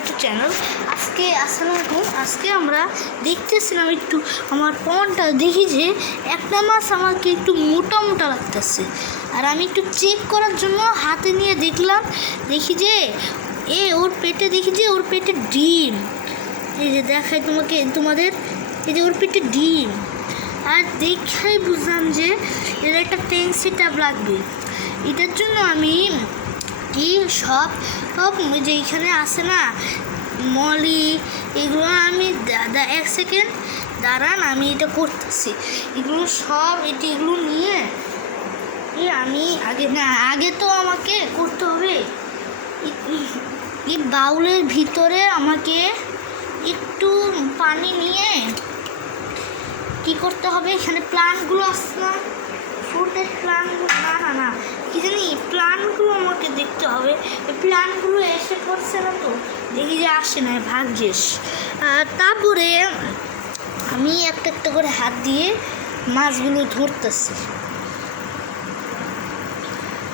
একটা চ্যানেল। আসসালামু আলাইকুম। আজকে আমরা দেখতেছিলাম একটু আমার পনটা দেখি যে একটা মাছ আমাকে একটু মোটা মোটা লাগতেছে, আর আমি একটু চেক করার জন্য হাতে নিয়ে দেখি যে ওর পেটে ডিম। এই যে দেখাই তোমাদের এই যে ওর পেটে ডিম, আর দেখাই বুঝলাম যে এর একটা ট্যাঙ্ক সেটআপ লাগবে। এটার জন্য আমি সব যে এখানে আসে না মলি, এগুলো আমি এক সেকেন্ড দাঁড়ান, আমি এটা করতেছি। এগুলো নিয়ে আমি আগে তো আমাকে করতে হবে। এই বাউলের ভিতরে আমাকে একটু পানি নিয়ে কি করতে হবে, এখানে প্লান্টগুলো আসছে না, ফ্রুটের প্লান্টগুলো, না কি জানি প্লান্টগুলো আমাকে দেখতে হবে। এই প্লান্টগুলো এসে পড়ছে না তো, দেখি যে আসে না, ভাগ্যেস। তারপরে আমি একটা একটা করে হাত দিয়ে মাছগুলো ধরতেছি।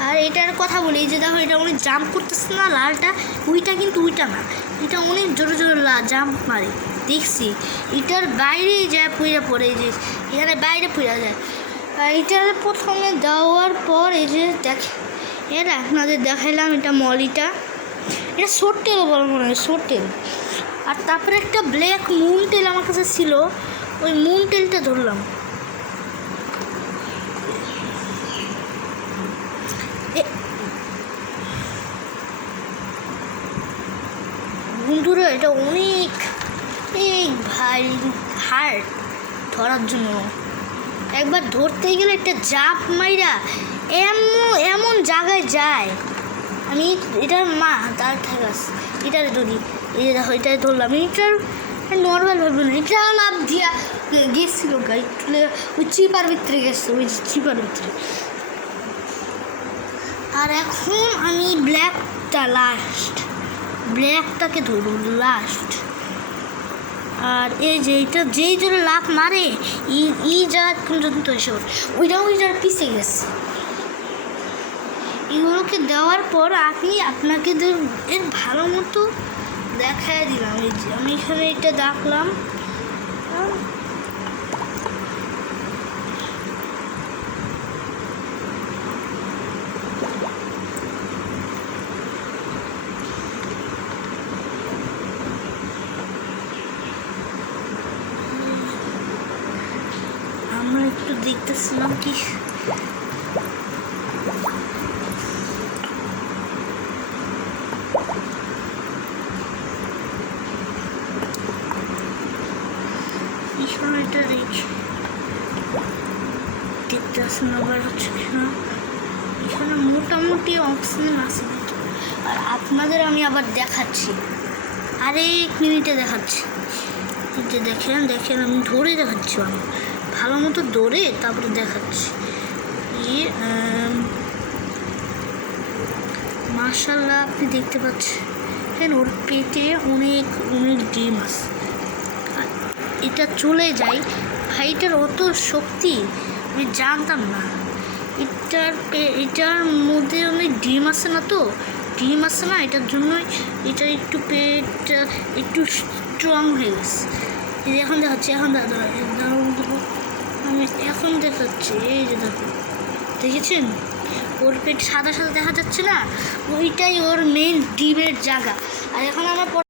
আর এটার কথা বলি যে দেখো, এটা অনেক জাম্প করতেছে না, লালটা উইটা, কিন্তু উইটা না, এটা অনেক জোরে জোরে জাম্প মারে দেখছি। এটার বাইরেই যায় পড়ে, এই যে এখানে বাইরে পড়ে যায়। এটার প্রথমে দেওয়ার পর এই যে এটা আপনাদের দেখাইলাম, এটা মলিটা, এটা সোরটেল বলে মনে হয়, সোরটেল। আর তারপরে একটা ব্ল্যাক মুন টেল আমার কাছে ছিল, ওই মুন টেলটা ধরলাম। বন্ধুরা এটা অনেক ভারী হার্ড ধরার জন্য। একবার ধরতে গেলে একটা জাপ মাইরা এমন জায়গায় যায়। আমি এটার তার ঠিক আছে, এটার ধরি, এই যে দেখো এটাই ধরলাম। এটার নর্মাল ভাবে না, এটা লাভ দিয়া গেছিল গাড়ি, ওই চিপার ভিতরে গেছে, ওই চিপার ভিতরে। আর এখন আমি ব্ল্যাকটাকে ধরব লাস্ট। আর এই যে এটা যেই জোরে লাফ মারে ই জায়গা পর্যন্ত এসে ওইটার পিছিয়ে গেছে। এগুলোকে দেওয়ার পর আপনাকে এর ভালো মতো দেখাই দিলাম। এই যে আমি এখানে এটা দেখলাম, আমরা একটু দেখতেছিলাম কি এটা দেখতেছেন আবার হচ্ছে কিনা, এখানে মোটামুটি অক্সিজেন আছে। আর আপনাদের আমি আবার দেখাচ্ছি, আরেক মিনিটে দেখাচ্ছি। দেখেন আমি ধরে দেখাচ্ছি, আমি ভালো মতো ধরে তারপরে দেখাচ্ছি। মাশাআল্লাহ আপনি দেখতে পাচ্ছেন ওর পেটে অনেক ডিম আছে। এটা চলে যায় ভাই, এটার অত শক্তি আমি জানতাম না। এটার মধ্যে অনেক ডিম আছে না, এটার জন্যই এটা একটু পেটটা একটু স্ট্রং হয়ে গেছে। এখন দেখাচ্ছি, আমি এখন দেখাচ্ছি। এই যে দেখেছেন ওর পেট সাদা দেখা যাচ্ছে না, ওইটাই ওর মেন ডিমের জায়গা। আর এখন আমার